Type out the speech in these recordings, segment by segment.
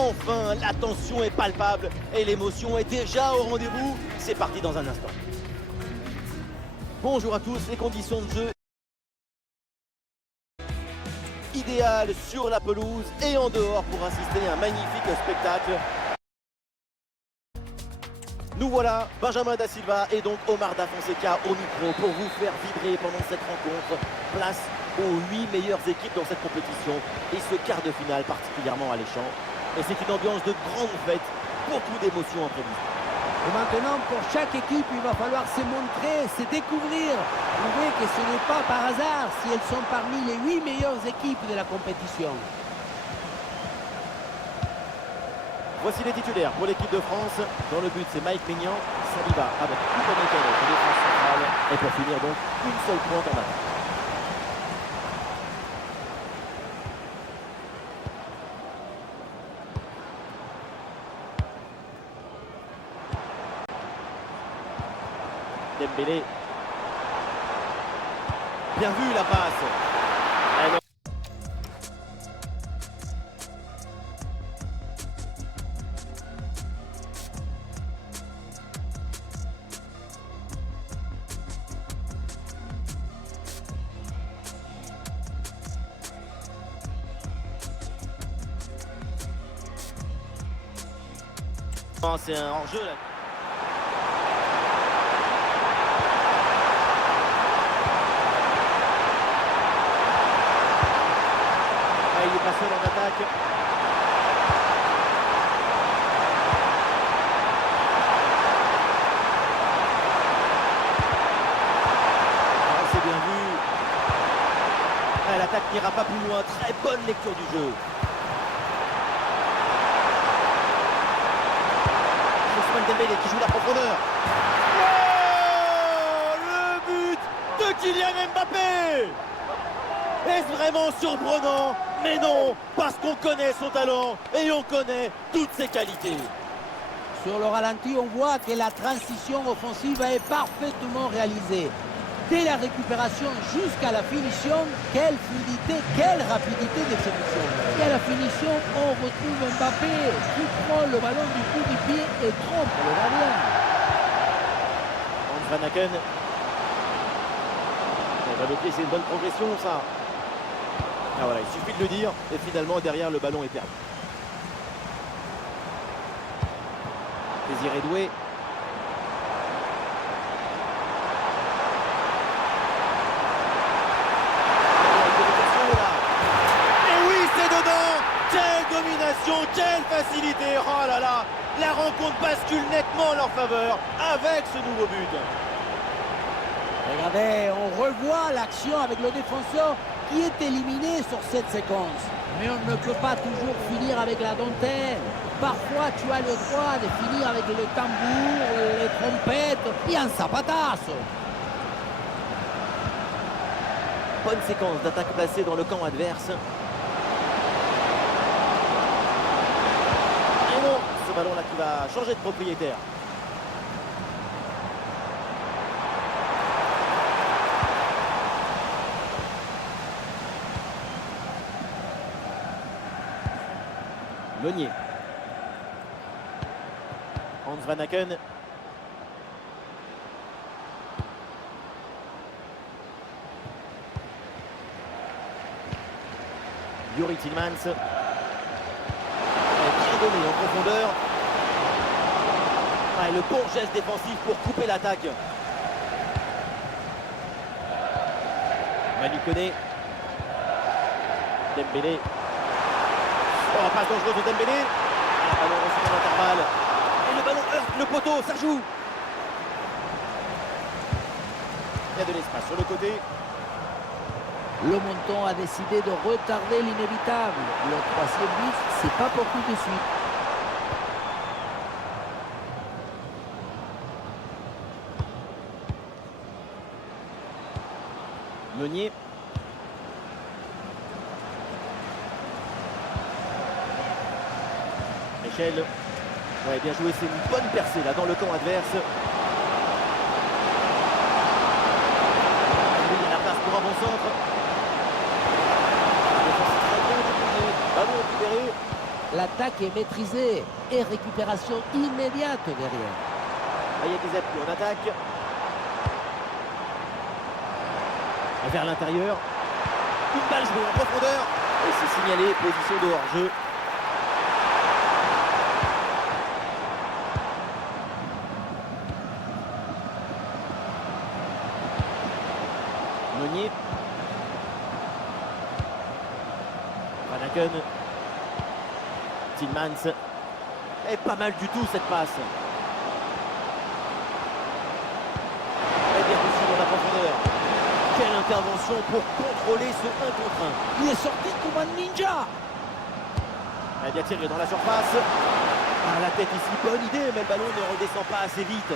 Enfin, la tension est palpable et l'émotion est déjà au rendez-vous. C'est parti dans un instant. Bonjour à tous, les conditions de jeu idéales sur la pelouse et en dehors pour assister à un magnifique spectacle. Nous voilà, Benjamin Da Silva et donc Omar Da Fonseca au micro pour vous faire vibrer pendant cette rencontre. Place aux 8 meilleures équipes dans cette compétition et ce quart de finale particulièrement alléchant. Et c'est une ambiance de grande fête, beaucoup d'émotions imprévues. Et maintenant, pour chaque équipe, il va falloir se montrer, se découvrir, prouver que ce n'est pas par hasard si elles sont parmi les 8 meilleures équipes de la compétition. Voici les titulaires pour l'équipe de France. Dans le but, c'est Mike Maignan, Saliba avec Upamecano en défense centrale. Et pour finir donc, une seule pointe en attaque. Dembélé. Bien vu la passe. C'est un hors-jeu là. Ah, il est pas seul en attaque. Ah, c'est bien vu. Ah, l'attaque n'ira pas plus loin. Très bonne lecture du jeu. Dembélé qui joue la profondeur. Oh, le but de Kylian Mbappé. Est-ce vraiment surprenant? Mais non, parce qu'on connaît son talent et on connaît toutes ses qualités. Sur le ralenti, on voit que la transition offensive est parfaitement réalisée. Dès la récupération jusqu'à la finition, quelle fluidité, quelle rapidité d'exécution. Et à la finition, on retrouve Mbappé qui prend le ballon du coup du pied et trompe le gardien. Hans Van Aken. Le pied, c'est une bonne progression, ça. Ah voilà, il suffit de le dire et finalement derrière le ballon est perdu. Désiré Doué. Quelle facilité! Oh là là! La rencontre bascule nettement en leur faveur avec ce nouveau but. Regardez, on revoit l'action avec le défenseur qui est éliminé sur cette séquence. Mais on ne peut pas toujours finir avec la dentelle. Parfois, tu as le droit de finir avec le tambour, les trompettes et un zapatasso. Bonne séquence d'attaque placée dans le camp adverse. Ce ballon là qui va changer de propriétaire. Meunier. Hans Van Aken. Youri Tielemans. Donné en profondeur. Ah, et le bon geste défensif pour couper l'attaque. Manu Koné. Dembélé. Oh, passe dangereuse de Dembélé. Ah, ballon reçu dans l'intervalle. Et le ballon heurte le poteau, ça joue. Il y a de l'espace sur le côté. Le Monton a décidé de retarder l'inévitable. Le troisième but, c'est pas pour tout de suite. Meunier. Michel. Ouais, bien joué, c'est une bonne percée là dans le camp adverse. Il y a la place pour un bon centre. La défense est très bien déployée. Ballon récupéré. L'attaque est maîtrisée et récupération immédiate derrière. Ah, il y a des appuis en attaque. Vers l'intérieur. Une balle jouée en profondeur. Et c'est signalé, position de hors-jeu. Meunier. Van Aken. Tillmans. Et pas mal du tout cette passe. Et bien reçu dans la profondeur. Quelle intervention pour contrôler ce 1 contre 1. Il est sorti comme un ninja. Elle bien tiré dans la surface. Ah, la tête ici, bonne idée, mais le ballon ne redescend pas assez vite.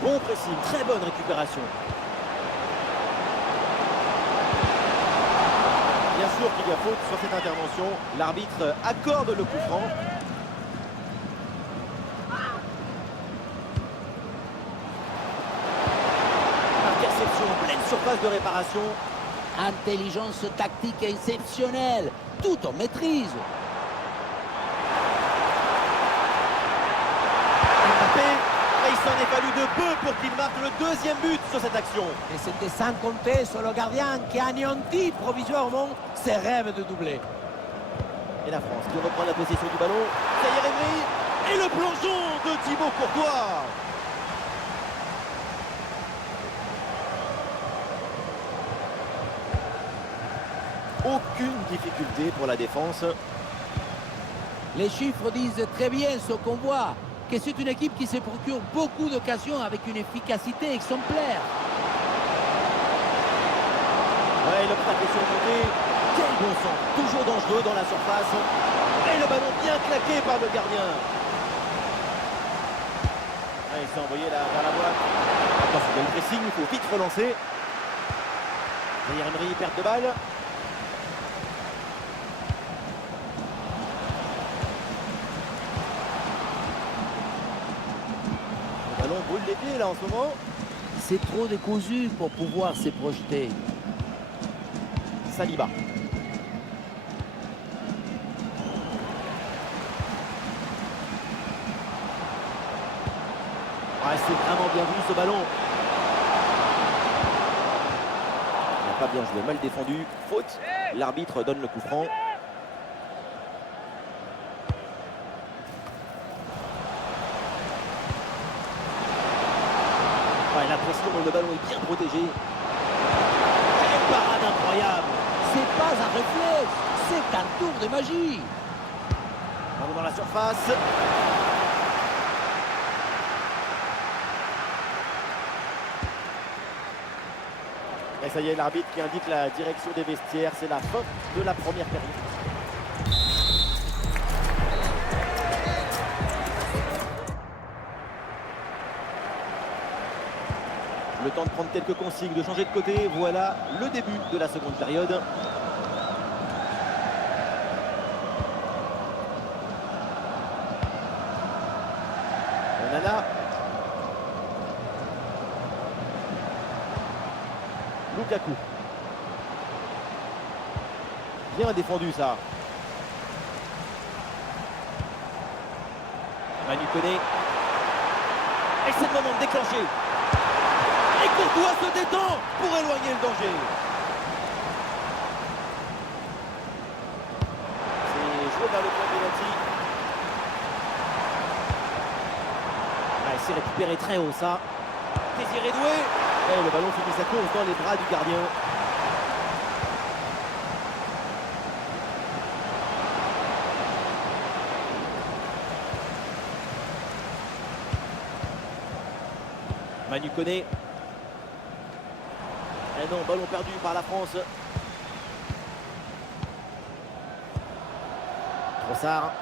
Bon pressing, très bonne récupération. Bien sûr qu'il y a faute sur cette intervention. L'arbitre accorde le coup franc. Interception, pleine surface de réparation. Intelligence tactique exceptionnelle. Tout en maîtrise. Mbappé, et il s'en est fallu de peu pour qu'il marque le deuxième but sur cette action. Et c'était sans compter sur le gardien qui anéantit provisoirement ses rêves de doubler. Et la France qui reprend la possession du ballon. Zaïre Emery et le plongeon de Thibaut Courtois. Aucune difficulté pour la défense. Les chiffres disent très bien ce qu'on voit, que c'est une équipe qui se procure beaucoup d'occasions avec une efficacité exemplaire. Ouais, le plaque est surmonté. Quel bon sens. Toujours dangereux dans la surface. Et le ballon bien claqué par le gardien. Ah, il s'est envoyé là vers la boîte. Attention, il y a le pressing, il faut vite relancer. Zaïre Emery, perte de balle. Le ballon brûle les pieds là en ce moment. C'est trop décousu pour pouvoir se projeter. Saliba. Ouais, c'est vraiment bien vu ce ballon. Il n'a pas bien joué, mal défendu. Faute. L'arbitre donne le coup franc. Ouais, la pression, le ballon est bien protégé. Quelle parade incroyable. C'est pas un réflexe, c'est un tour de magie. Ballon dans la surface. Et ça y est, l'arbitre qui indique la direction des vestiaires. C'est la fin de la première période. Le temps de prendre quelques consignes, de changer de côté. Voilà le début de la seconde période. Onana. Lukaku. Bien défendu ça. Manu Koné. Et c'est le moment de déclencher. Et Courtois se détend pour éloigner le danger. C'est joué vers le point de penalty. Ah, c'est récupéré très haut ça. Désiré Doué. Et le ballon finit sa course dans les bras du gardien. Manu Koné. Et non, ballon perdu par la France. Trossard.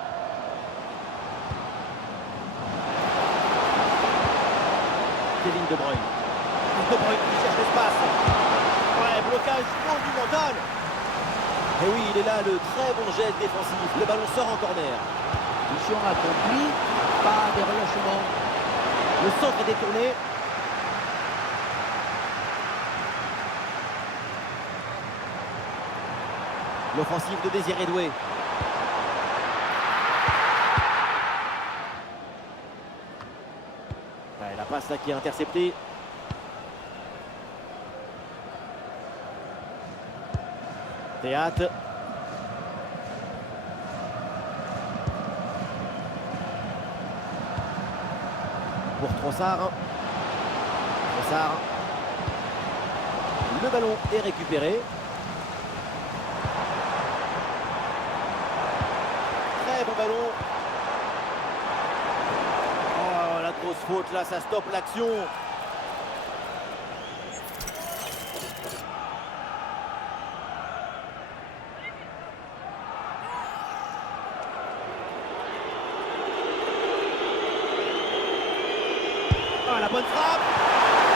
Kevin De Bruyne. De Bruyne qui cherche l'espace. Ouais, blocage monumental. Et oui, il est là, le très bon geste défensif. Le ballon sort en corner. Mission accomplie, pas de relâchement. Le centre est détourné. L'offensive de Désiré Doué. Ouais, la passe là qui est interceptée. Théâtre. Pour Trossard. Trossard. Le ballon est récupéré. Très bon ballon. Oh, la grosse faute là, ça stoppe l'action. Ah, la bonne frappe.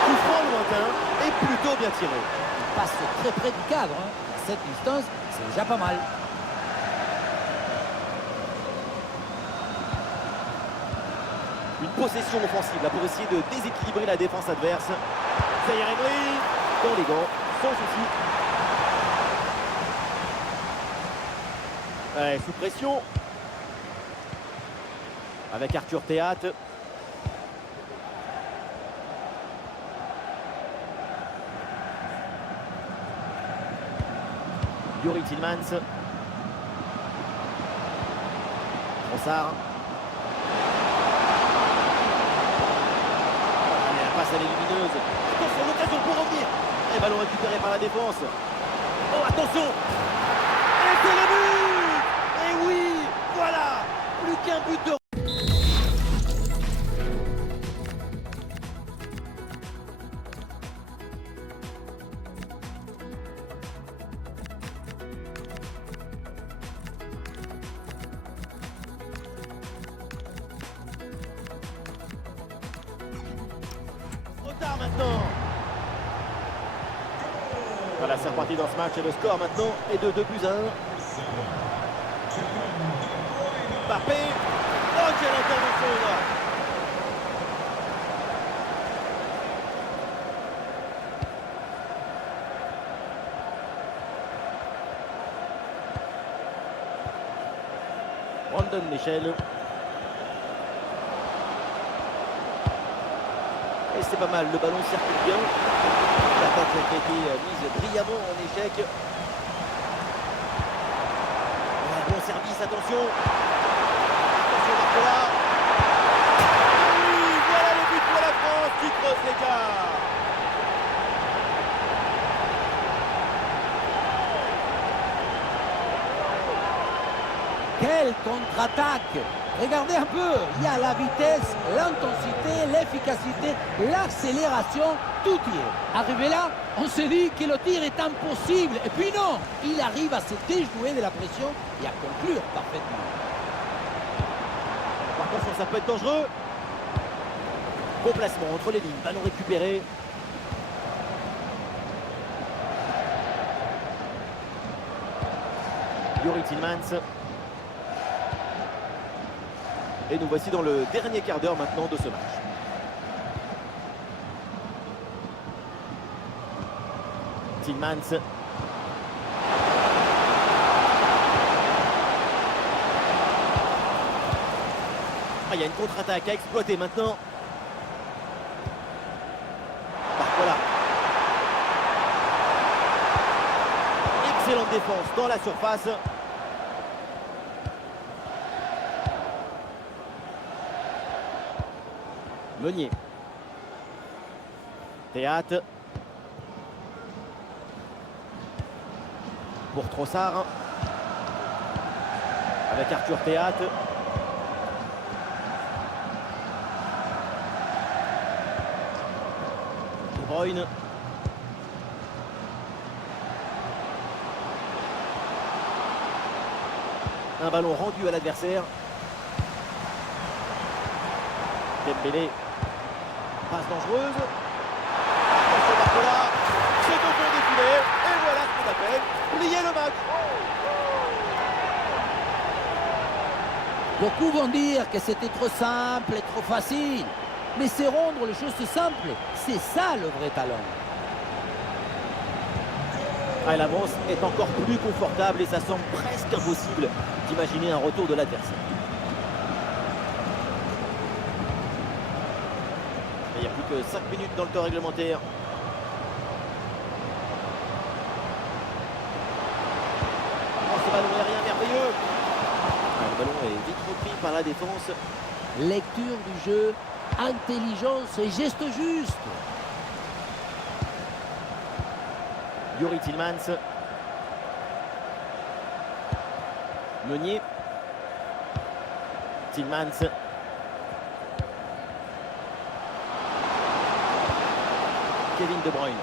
Coup franc lointain et plutôt bien tiré. Il passe très près du cadre. Hein. À cette distance, c'est déjà pas mal. Une possession offensive là pour essayer de déséquilibrer la défense adverse. Zaïre Emery dans les gants, sans souci. Ouais, sous pression. Avec Arthur Théâtre. Youri Tillmans. Trossard. Allez, la passe elle est lumineuse. Attention, l'occasion pour revenir. Et ballon récupéré par la défense. Oh, attention. Et c'est le but. Et oui, voilà. Plus qu'un but de... Retard maintenant. Voilà, c'est reparti dans ce match et le score maintenant est de 2-1. Mbappé. Oh, quelle intervention là. Brandon Michel. Et c'est pas mal, le ballon circule bien. L'attaque qui a été mise brillamment en échec. Un bon service, attention. Attention Barcola. Oui, voilà le but pour la France qui creuse l'écart. Quelle contre-attaque! Regardez un peu, il y a la vitesse, l'intensité, l'efficacité, l'accélération, tout y est. Arrivé là, on se dit que le tir est impossible. Et puis non, il arrive à se déjouer de la pression et à conclure parfaitement. Attention, ça peut être dangereux. Bon placement entre les lignes, ballon récupéré. Youri Tillmans. Et nous voici dans le dernier quart d'heure maintenant de ce match. Tillmans. Ah, il y a une contre-attaque à exploiter maintenant. Voilà. Excellente défense dans la surface. Meunier. Théâtre. Pour Trossard. Avec Arthur Théâtre. De Bruyne. Un ballon rendu à l'adversaire. Dembélé. Passe dangereuse. Attention Barcola. C'est au fond des filets. Et voilà ce qu'on appelle plier le match. Beaucoup vont dire que c'était trop simple et trop facile. Mais c'est rendre les choses simples. C'est ça le vrai talent. Ah, l'avance est encore plus confortable et ça semble presque impossible d'imaginer un retour de l'adversaire. Il n'y a plus que 5 minutes dans le temps réglementaire. Oh, ce ballon aérien merveilleux. Ah, le ballon est vite repris par la défense. Lecture du jeu, intelligence et geste juste. Youri Tillmans. Meunier. Tillmans. Kevin De Bruyne.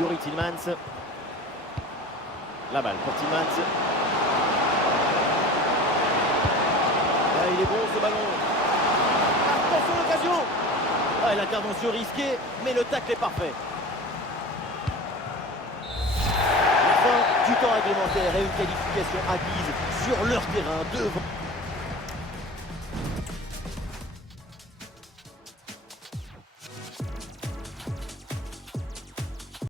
Youri Tillmans. La balle pour Tillmans. Ah, il est bon ce ballon. Attention l'occasion. Ah, l'intervention risquée, mais le tacle est parfait. La fin du temps réglementaire et une qualification acquise sur leur terrain devant.